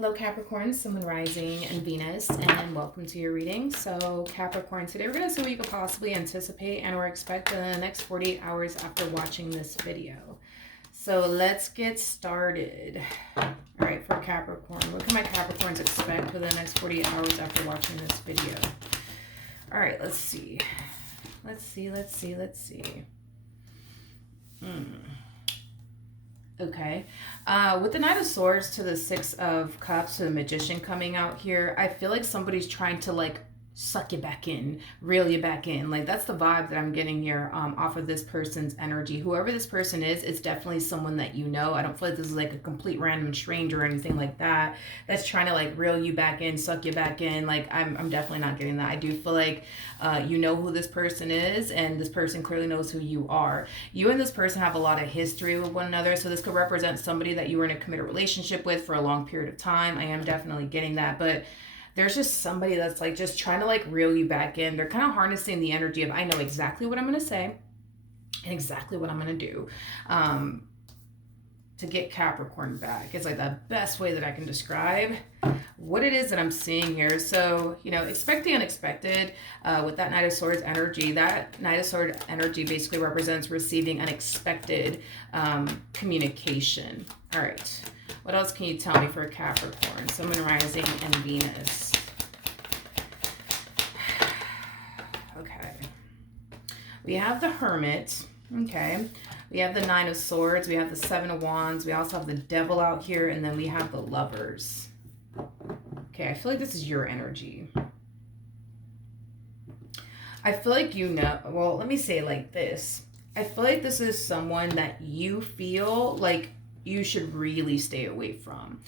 Hello Capricorn, Sun, Moon, Rising, and Venus, and welcome to your reading. So Capricorn, today we're going to see what you could possibly anticipate and or expect in the next 48 hours after watching this video. So let's get started. All right, for Capricorn, what can my Capricorns expect for the next 48 hours after watching this video? All right, let's see. Let's see. Okay, with the Knight of Swords to the Six of Cups to the Magician coming out here, I feel like somebody's trying to like suck you back in, reel you back in. Like that's the vibe that I'm getting here off of this person's energy. Whoever this person is, it's definitely someone that you know. I don't feel like this is like a complete random stranger or anything like that that's trying to like reel you back in, suck you back in. Like I'm definitely not getting that. I do feel like you know who this person is, and this person clearly knows who you are. You and this person have a lot of history with one another, so this could represent somebody that you were in a committed relationship with for a long period of time. I am definitely getting that, but there's just somebody that's like just trying to like reel you back in. They're kind of harnessing the energy of, I know exactly what I'm going to say and exactly what I'm going to do to get Capricorn back. It's like the best way that I can describe what it is that I'm seeing here. So, you know, expect the unexpected with that Knight of Swords energy. That Knight of Swords energy basically represents receiving unexpected communication. All right. What else can you tell me for Capricorn? Sun, Moon, Rising, and Venus. Okay. We have the Hermit. Okay. We have the Nine of Swords. We have the Seven of Wands. We also have the Devil out here. And then we have the Lovers. Okay. I feel like this is your energy. I feel like you know. Well, let me say it like this. I feel like this is someone that you feel like you should really stay away from.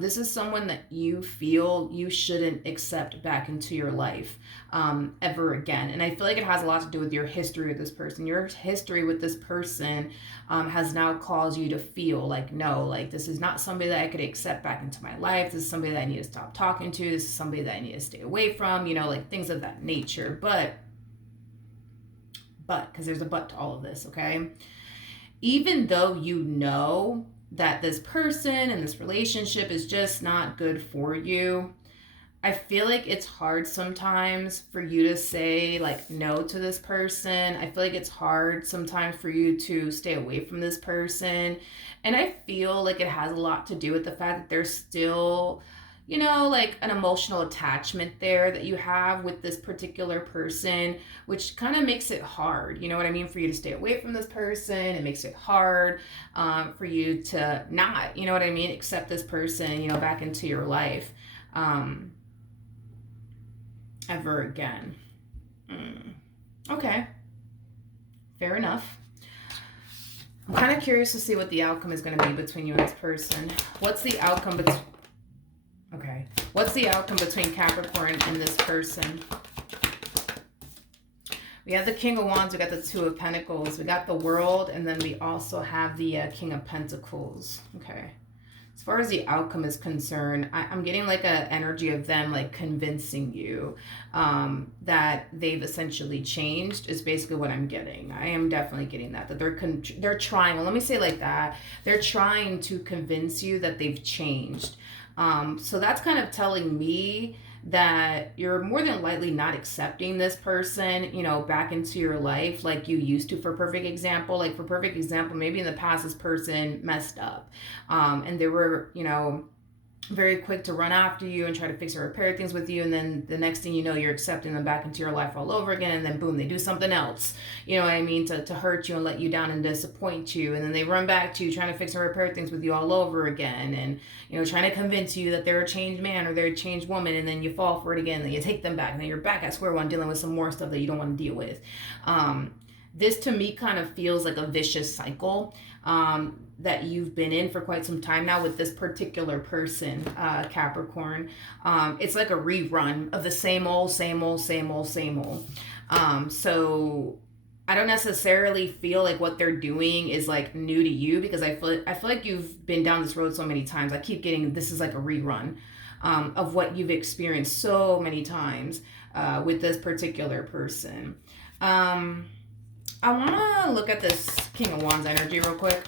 This is someone that you feel you shouldn't accept back into your life ever again. And I feel like it has a lot to do with your history with this person. Your history with this person has now caused you to feel like, no, like this is not somebody that I could accept back into my life. This is somebody that I need to stop talking to. This is somebody that I need to stay away from, you know, like things of that nature. But, because there's a but to all of this, okay? Even though you know that this person and this relationship is just not good for you, I feel like it's hard sometimes for you to say like no to this person. I feel like it's hard sometimes for you to stay away from this person. And I feel like it has a lot to do with the fact that there's still, you know, like an emotional attachment there that you have with this particular person, which kind of makes it hard, you know what I mean, for you to stay away from this person. It makes it hard for you to not, you know what I mean, accept this person, you know, back into your life ever again. Okay, fair enough. I'm kind of curious to see what the outcome is going to be between you and this person. What's the outcome between... Okay, what's the outcome between Capricorn and this person? We have the King of Wands, we got the Two of Pentacles, we got the World, and then we also have the King of Pentacles. Okay, as far as the outcome is concerned, I'm getting like an energy of them like convincing you that they've essentially changed is basically what I'm getting. I am definitely getting that they're trying, well, let me say it like that. They're trying to convince you that they've changed. So that's kind of telling me that you're more than likely not accepting this person, you know, back into your life like you used to. For perfect example, maybe in the past this person messed up and they were, you know, very quick to run after you and try to fix or repair things with you, and then the next thing you know, you're accepting them back into your life all over again, and then boom, they do something else, you know what I mean, to hurt you and let you down and disappoint you, and then they run back to you trying to fix and repair things with you all over again, and, you know, trying to convince you that they're a changed man or they're a changed woman, and then you fall for it again, and then you take them back, and then you're back at square one dealing with some more stuff that you don't want to deal with. This to me kind of feels like a vicious cycle that you've been in for quite some time now with this particular person, Capricorn. It's like a rerun of the same old. So I don't necessarily feel like what they're doing is like new to you, because I feel like you've been down this road so many times. I keep getting this is like a rerun of what you've experienced so many times with this particular person. I want to look at this King of Wands energy real quick.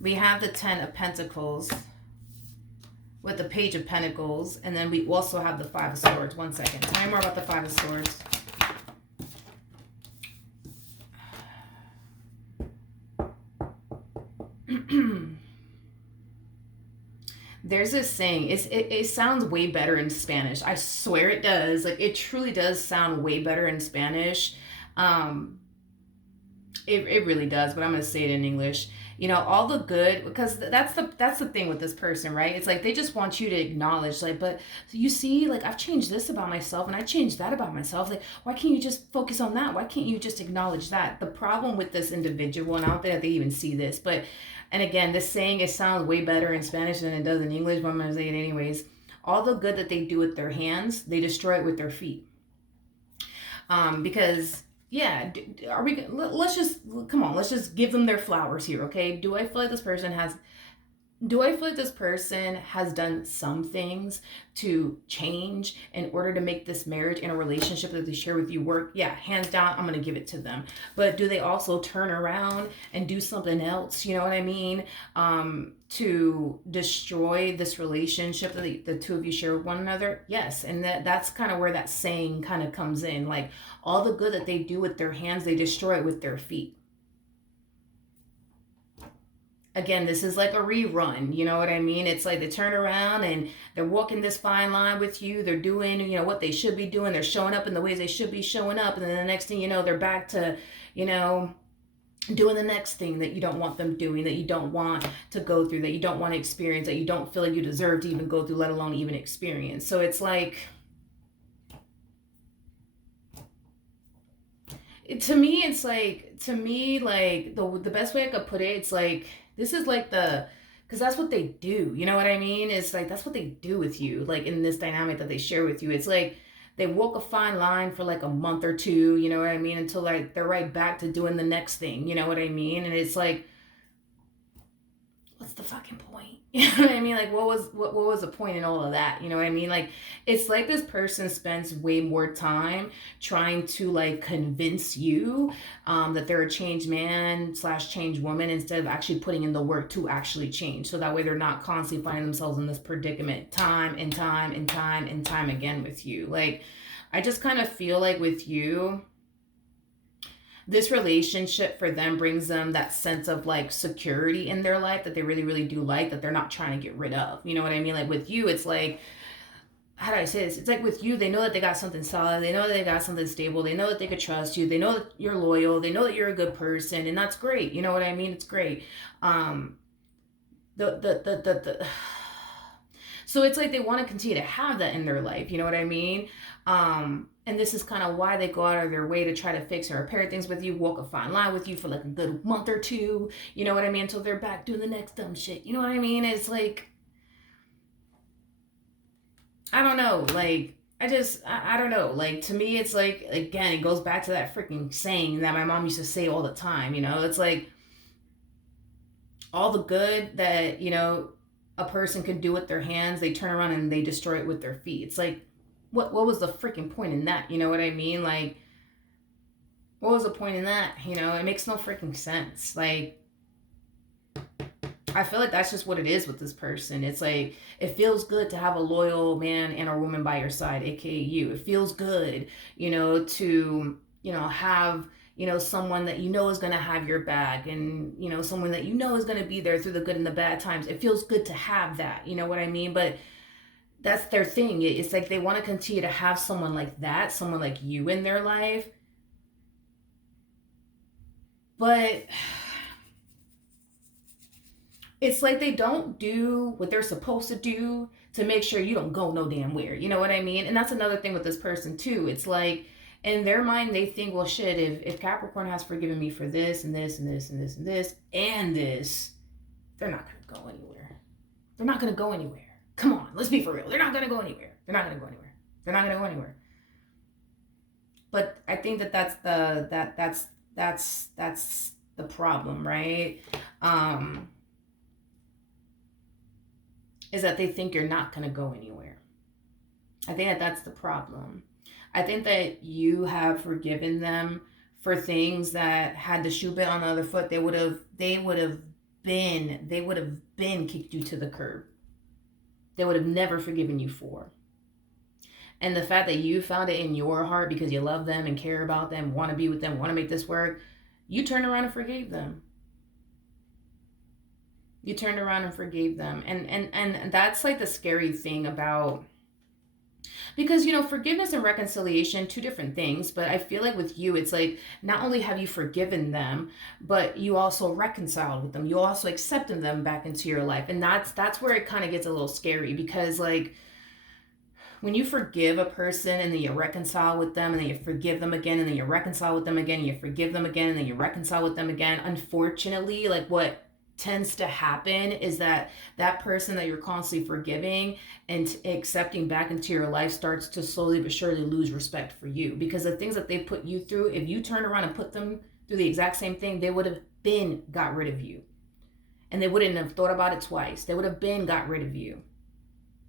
We have the 10 of Pentacles with the Page of Pentacles, and then we also have the 5 of Swords. One second. Tell me more about the 5 of Swords. There's this saying, it sounds way better in Spanish. I swear it does. Like, it truly does sound way better in Spanish. It really does, but I'm going to say it in English. You know, all the good, because that's the thing with this person, right? It's like they just want you to acknowledge, like, but you see, like, I've changed this about myself and I changed that about myself. Like, why can't you just focus on that? Why can't you just acknowledge that? The problem with this individual, and I don't think that they even see this, but, and again, this saying, it sounds way better in Spanish than it does in English, but I'm going to say it anyways. All the good that they do with their hands, they destroy it with their feet. Because yeah, are we, let's just, come on, let's just give them their flowers here, okay? Do I feel like this person has done some things to change in order to make this marriage and a relationship that they share with you work? Yeah, hands down, I'm going to give it to them. But do they also turn around and do something else, you know what I mean, to destroy this relationship that the two of you share with one another? Yes, and that's kind of where that saying kind of comes in. Like, all the good that they do with their hands, they destroy it with their feet. Again, this is like a rerun, you know what I mean? It's like they turn around and they're walking this fine line with you. They're doing, you know, what they should be doing. They're showing up in the ways they should be showing up. And then the next thing you know, they're back to, you know, doing the next thing that you don't want them doing, that you don't want to go through, that you don't want to experience, that you don't feel like you deserve to even go through, let alone even experience. So it's like, to me, the best way I could put it, it's like, this is like because that's what they do, you know what I mean? It's like, that's what they do with you, like, in this dynamic that they share with you. It's like, they walk a fine line for like a month or two, you know what I mean? Until like they're right back to doing the next thing, you know what I mean? And it's like, what's the fucking point? You know what I mean? Like, what was the point in all of that? You know what I mean? Like, it's like this person spends way more time trying to like convince you that they're a changed man / changed woman, instead of actually putting in the work to actually change. So that way they're not constantly finding themselves in this predicament time and time and time and time again with you. Like, I just kind of feel like with you, this relationship for them brings them that sense of like security in their life that they really, really do like, that they're not trying to get rid of. You know what I mean? Like, with you, it's like, how do I say this? It's like, with you, they know that they got something solid. They know that they got something stable. They know that they could trust you. They know that you're loyal. They know that you're a good person, and that's great. You know what I mean? It's great. So it's like they want to continue to have that in their life. You know what I mean? And this is kind of why they go out of their way to try to fix or repair things with you, walk a fine line with you for like a good month or two, you know what I mean, until they're back doing the next dumb shit. You know what I mean? It's like, I don't know, like, I don't know. Like, to me, it's like, again, it goes back to that freaking saying that my mom used to say all the time, you know? It's like, all the good that, you know, a person could do with their hands, they turn around and they destroy it with their feet. It's like, what was the freaking point in that? You know what I mean? Like, what was the point in that? You know, it makes no freaking sense. Like, I feel like that's just what it is with this person. It's like, it feels good to have a loyal man and a woman by your side, aka you. It feels good, you know, to, you know, have, you know, someone that you know is going to have your back, and, you know, someone that you know is going to be there through the good and the bad times. It feels good to have that, you know what I mean? But that's their thing. It's like they want to continue to have someone like that, someone like you in their life. But it's like they don't do what they're supposed to do to make sure you don't go no damn where. You know what I mean? And that's another thing with this person too. It's like, in their mind, they think, well, shit, if Capricorn has forgiven me for this and this and this and this and this and this, they're not going to go anywhere. They're not going to go anywhere. Come on, let's be for real. They're not going to go anywhere. They're not going to go anywhere. They're not going to go anywhere. But I think that's the problem, right? Is that they think you're not going to go anywhere. I think that's the problem. I think that you have forgiven them for things that, had the shoe been on the other foot, they would have been kicked you to the curb. They would have never forgiven you for. And the fact that you found it in your heart because you love them and care about them, want to be with them, want to make this work, you turned around and forgave them. You turned around and forgave them. And that's like the scary thing about, because forgiveness and reconciliation, two different things, but I feel like with you it's like not only have you forgiven them, but you also reconciled with them, you also accepted them back into your life. And that's where it kind of gets a little scary, because like when you forgive a person and then you reconcile with them and then you forgive them again and then you reconcile with them again, you forgive them again and then you reconcile with them again, unfortunately, like what tends to happen is that that person that you're constantly forgiving and accepting back into your life starts to slowly but surely lose respect for you, because the things that they put you through, if you turn around and put them through the exact same thing, they would have been got rid of you, and they wouldn't have thought about it twice. They would have been got rid of you.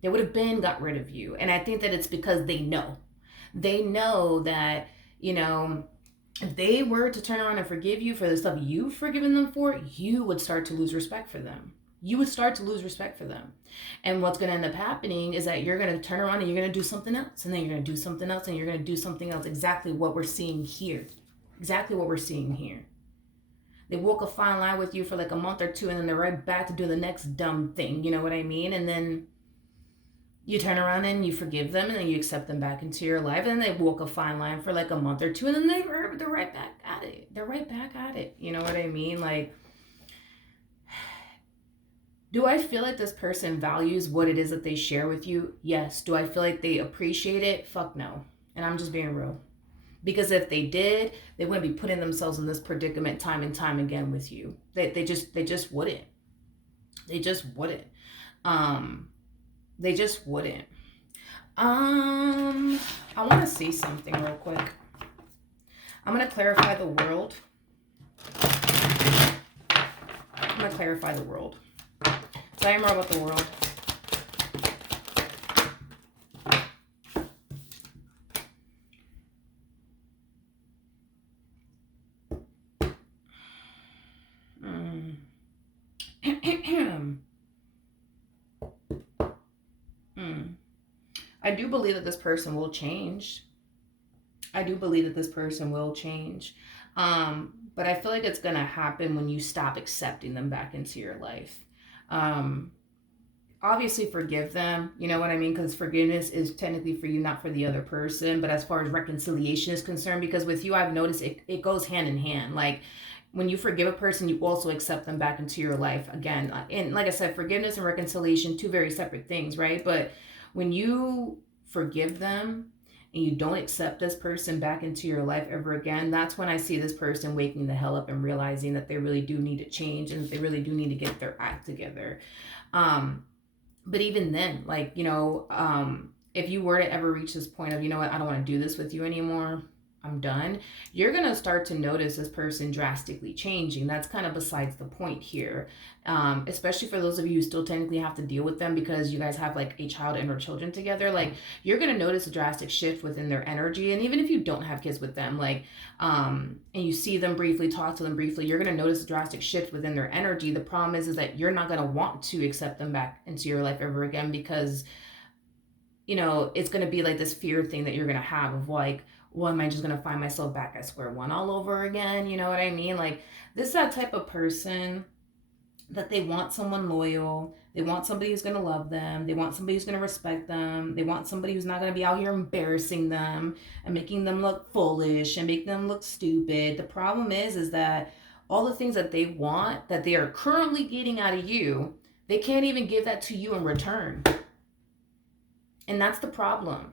They would have been got rid of you. And I think that it's because they know that, if they were to turn around and forgive you for the stuff you've forgiven them for, you would start to lose respect for them. You would start to lose respect for them. And what's going to end up happening is that you're going to turn around and you're going to do something else. And then you're going to do something else. And you're going to do something else. Exactly what we're seeing here. Exactly what we're seeing here. They walk a fine line with you for like a month or two, and then they're right back to do the next dumb thing. You know what I mean? And then you turn around and you forgive them, and then you accept them back into your life, and then they walk a fine line for like a month or two, and then they're right back at it. They're right back at it. You know what I mean? Like, do I feel like this person values what it is that they share with you? Yes. Do I feel like they appreciate it? Fuck no. And I'm just being real. Because if they did, they wouldn't be putting themselves in this predicament time and time again with you. They just wouldn't. They just wouldn't. They just wouldn't. I want to say something real quick. I'm going to clarify the world. So I am more about the world. I do believe that this person will change. But I feel like it's going to happen when you stop accepting them back into your life. Obviously forgive them, you know what I mean? Because forgiveness is technically for you, not for the other person. But as far as reconciliation is concerned, because with you, I've noticed it goes hand in hand. Like, when you forgive a person, you also accept them back into your life again. And like I said, forgiveness and reconciliation, two very separate things, right? But when you forgive them and you don't accept this person back into your life ever again, that's when I see this person waking the hell up and realizing that they really do need to change and that they really do need to get their act together. But even then, like, if you were to ever reach this point of, you know what, I don't want to do this with you anymore, I'm done, you're going to start to notice this person drastically changing. That's kind of besides the point here. Especially for those of you who still technically have to deal with them because you guys have like a child and or children together, like you're going to notice a drastic shift within their energy. And even if you don't have kids with them, like, and you see them briefly, talk to them briefly, you're going to notice a drastic shift within their energy. The problem is that you're not going to want to accept them back into your life ever again, because, it's going to be like this fear thing that you're going to have of like, well, am I just going to find myself back at square one all over again? You know what I mean? Like, this is that type of person that they want someone loyal. They want somebody who's going to love them. They want somebody who's going to respect them. They want somebody who's not going to be out here embarrassing them and making them look foolish and making them look stupid. The problem is that all the things that they want, that they are currently getting out of you, they can't even give that to you in return. And that's the problem.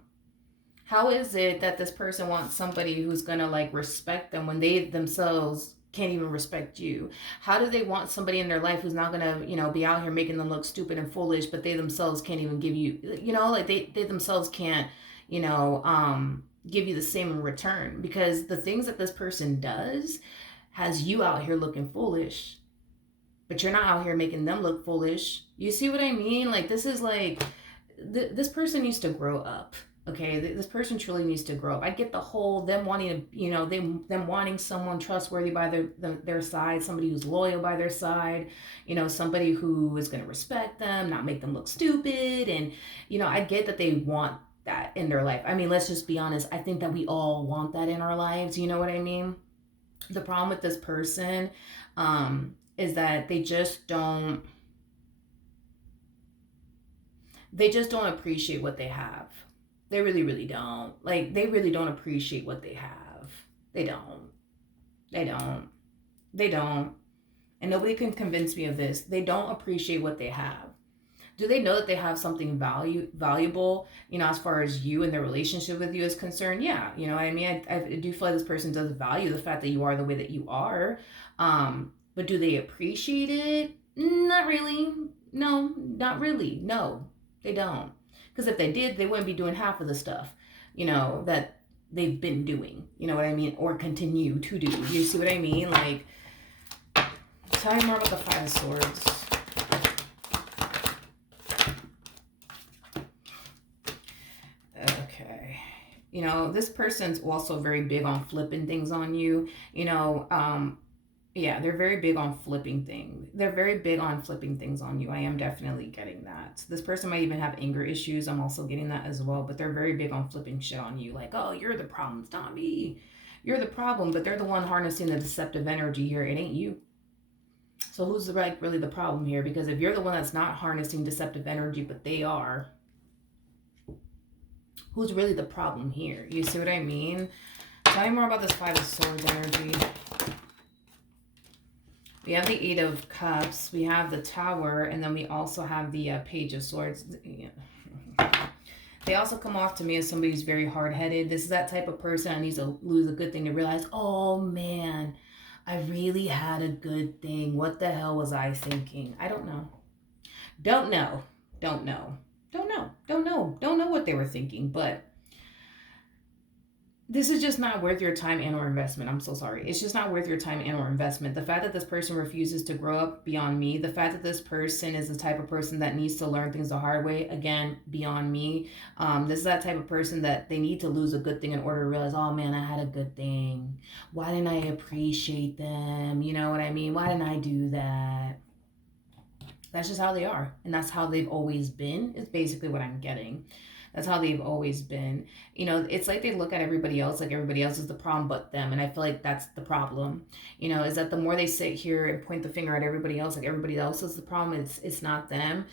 How is it that this person wants somebody who's going to like respect them when they themselves can't even respect you? How do they want somebody in their life who's not going to, be out here making them look stupid and foolish, but they themselves can't even give you, like they themselves can't, give you the same in return? Because the things that this person does has you out here looking foolish, but you're not out here making them look foolish. You see what I mean? Like, this is like, this person needs to grow up. Okay, this person truly needs to grow up. I get the whole them wanting to, them wanting someone trustworthy by their side, somebody who's loyal by their side, somebody who is going to respect them, not make them look stupid. And, I get that they want that in their life. I mean, let's just be honest. I think that we all want that in our lives. You know what I mean? The problem with this person is that they just don't appreciate what they have. They really, really don't. Like, they really don't appreciate what they have. They don't. They don't. They don't. And nobody can convince me of this. They don't appreciate what they have. Do they know that they have something valuable, as far as you and their relationship with you is concerned? Yeah, you know what I mean? I do feel like this person does value the fact that you are the way that you are. But do they appreciate it? Not really. No, not really. No, they don't. Because if they did, they wouldn't be doing half of the stuff, that they've been doing. You know what I mean? Or continue to do. You see what I mean? Like, tell me more about the Five of Swords. Okay. This person's also very big on flipping things on you. Yeah, they're very big on flipping things. They're very big on flipping things on you. I am definitely getting that. This person might even have anger issues. I'm also getting that as well. But they're very big on flipping shit on you. Like, oh, you're the problem. It's not me. You're the problem. But they're the one harnessing the deceptive energy here. It ain't you. So who's really the problem here? Because if you're the one that's not harnessing deceptive energy, but they are, who's really the problem here? You see what I mean? Tell me more about this Five of Swords energy. We have the Eight of Cups, we have the Tower, and then we also have the Page of Swords. They also come off to me as somebody who's very hard-headed. This is that type of person that needs to lose a good thing to realize, oh man, I really had a good thing. What the hell was I thinking? I don't know. Don't know. Don't know. Don't know. Don't know. Don't know what they were thinking, but this is just not worth your time and or investment. I'm so sorry. It's just not worth your time and or investment. The fact that this person refuses to grow up, beyond me. The fact that this person is the type of person that needs to learn things the hard way, again, beyond me. This is that type of person that they need to lose a good thing in order to realize, oh man, I had a good thing. Why didn't I appreciate them? You know what I mean? Why didn't I do that? That's just how they are. And that's how they've always been, is basically what I'm getting. That's how they've always been. It's like they look at everybody else like everybody else is the problem but them. And I feel like that's the problem, is that the more they sit here and point the finger at everybody else like everybody else is the problem, it's not them.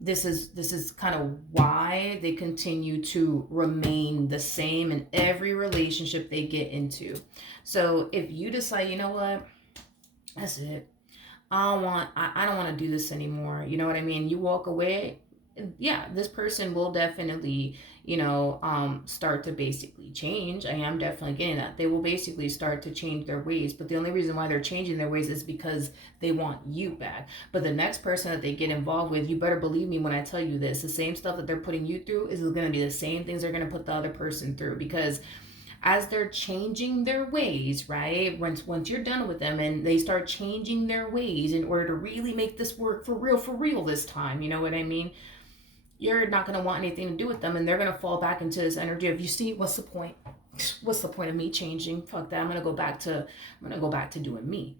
This is kind of why they continue to remain the same in every relationship they get into. So if you decide, you know what, that's it, I don't want to do this anymore, you know what I mean, you walk away, yeah, this person will definitely, start to basically change. I am definitely getting that. They will basically start to change their ways. But the only reason why they're changing their ways is because they want you back. But the next person that they get involved with, you better believe me when I tell you this, the same stuff that they're putting you through is going to be the same things they're going to put the other person through. Because as they're changing their ways, right? Once you're done with them and they start changing their ways in order to really make this work for real this time, you know what I mean? You're not going to want anything to do with them, and they're going to fall back into this energy of, you see, what's the point? What's the point of me changing? Fuck that. I'm going to go back to doing me.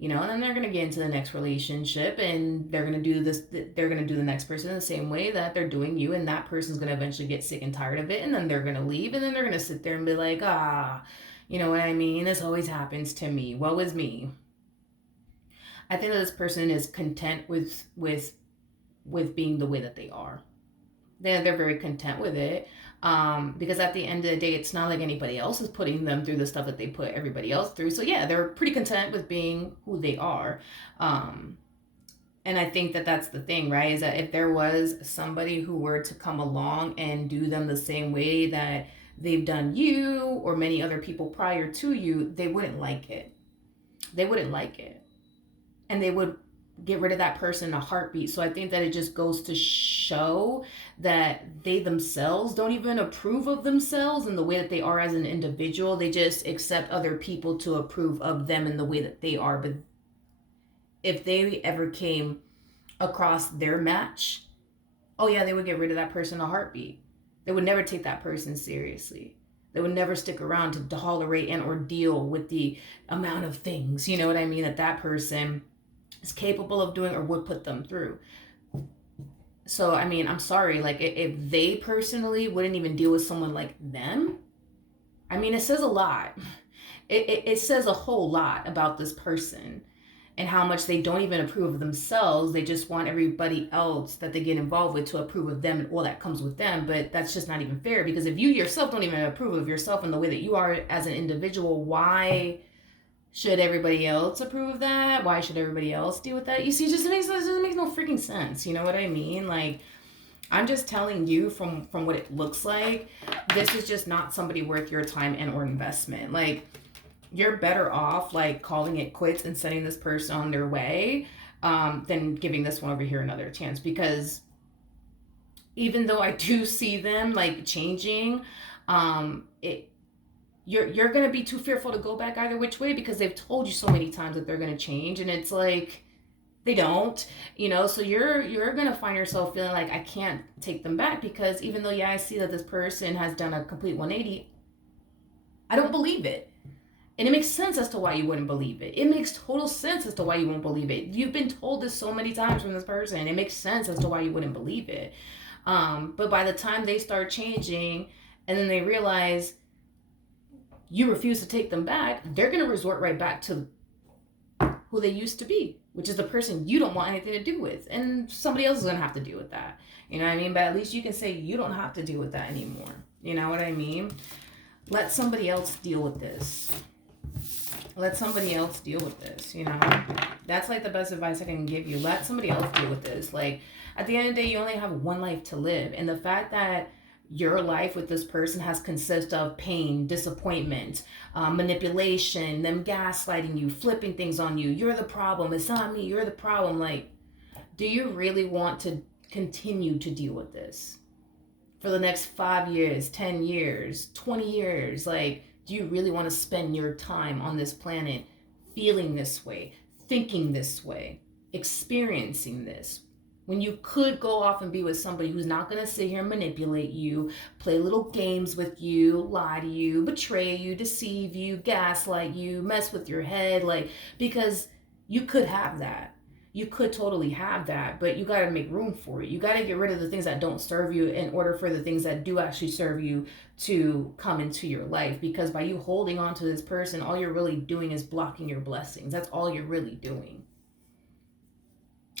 And then they're going to get into the next relationship, and they're going to do this. They're going to do the next person in the same way that they're doing you, and that person's going to eventually get sick and tired of it, and then they're going to leave, and then they're going to sit there and be like, you know what I mean? This always happens to me. Woe is me. I think that this person is content with being the way that they are. They're very content with it, because at the end of the day, it's not like anybody else is putting them through the stuff that they put everybody else through. So yeah, they're pretty content with being who they are. And I think that that's the thing, right? Is that if there was somebody who were to come along and do them the same way that they've done you or many other people prior to you, they wouldn't like it. They wouldn't like it. And they would get rid of that person in a heartbeat. So I think that it just goes to show that they themselves don't even approve of themselves in the way that they are as an individual. They just accept other people to approve of them in the way that they are. But if they ever came across their match, oh yeah, they would get rid of that person in a heartbeat. They would never take that person seriously. They would never stick around to tolerate and or deal with the amount of things, you know what I mean, that person is capable of doing or would put them through. So, I mean, I'm sorry, like, if they personally wouldn't even deal with someone like them, I mean, it says a lot. It says a whole lot about this person and how much they don't even approve of themselves. They just want everybody else that they get involved with to approve of them and all that comes with them. But that's just not even fair, because if you yourself don't even approve of yourself in the way that you are as an individual, why should everybody else approve of that? Why should everybody else deal with that? You see, it just makes no freaking sense. You know what I mean? Like, I'm just telling you from what it looks like, this is just not somebody worth your time and or investment. Like, you're better off like calling it quits and sending this person on their way, than giving this one over here another chance. Because even though I do see them like changing, it you're gonna be too fearful to go back either which way, because they've told you so many times that they're gonna change, and it's like they don't, you know. So you're gonna find yourself feeling like, I can't take them back, because even though, yeah, I see that this person has done a complete 180, I don't believe it. And it makes sense as to why you wouldn't believe it. It makes total sense as to why you won't believe it. You've been told this so many times from this person. It makes sense as to why you wouldn't believe it. But by the time they start changing and then they realize you refuse to take them back, they're going to resort right back to who they used to be, which is the person you don't want anything to do with. And somebody else is going to have to deal with that. You know what I mean? But at least you can say you don't have to deal with that anymore. You know what I mean? Let somebody else deal with this. Let somebody else deal with this, you know? That's like the best advice I can give you. Let somebody else deal with this. Like, at the end of the day, you only have one life to live. And the fact that your life with this person has consist of pain, disappointment, manipulation, them gaslighting you, flipping things on you. You're the problem. It's not me. You're the problem. Like, do you really want to continue to deal with this for the next 5 years, 10 years, 20 years? Like, do you really want to spend your time on this planet feeling this way, thinking this way, experiencing this, when you could go off and be with somebody who's not going to sit here and manipulate you, play little games with you, lie to you, betray you, deceive you, gaslight you, mess with your head? Like, because you could have that. You could totally have that, but you got to make room for it. You got to get rid of the things that don't serve you in order for the things that do actually serve you to come into your life. Because by you holding on to this person, all you're really doing is blocking your blessings. That's all you're really doing.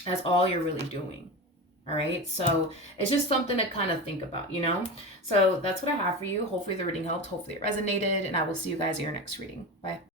That's all you're really doing. All right. So it's just something to kind of think about, you know? So that's what I have for you. Hopefully the reading helped. Hopefully it resonated. And I will see you guys in your next reading. Bye.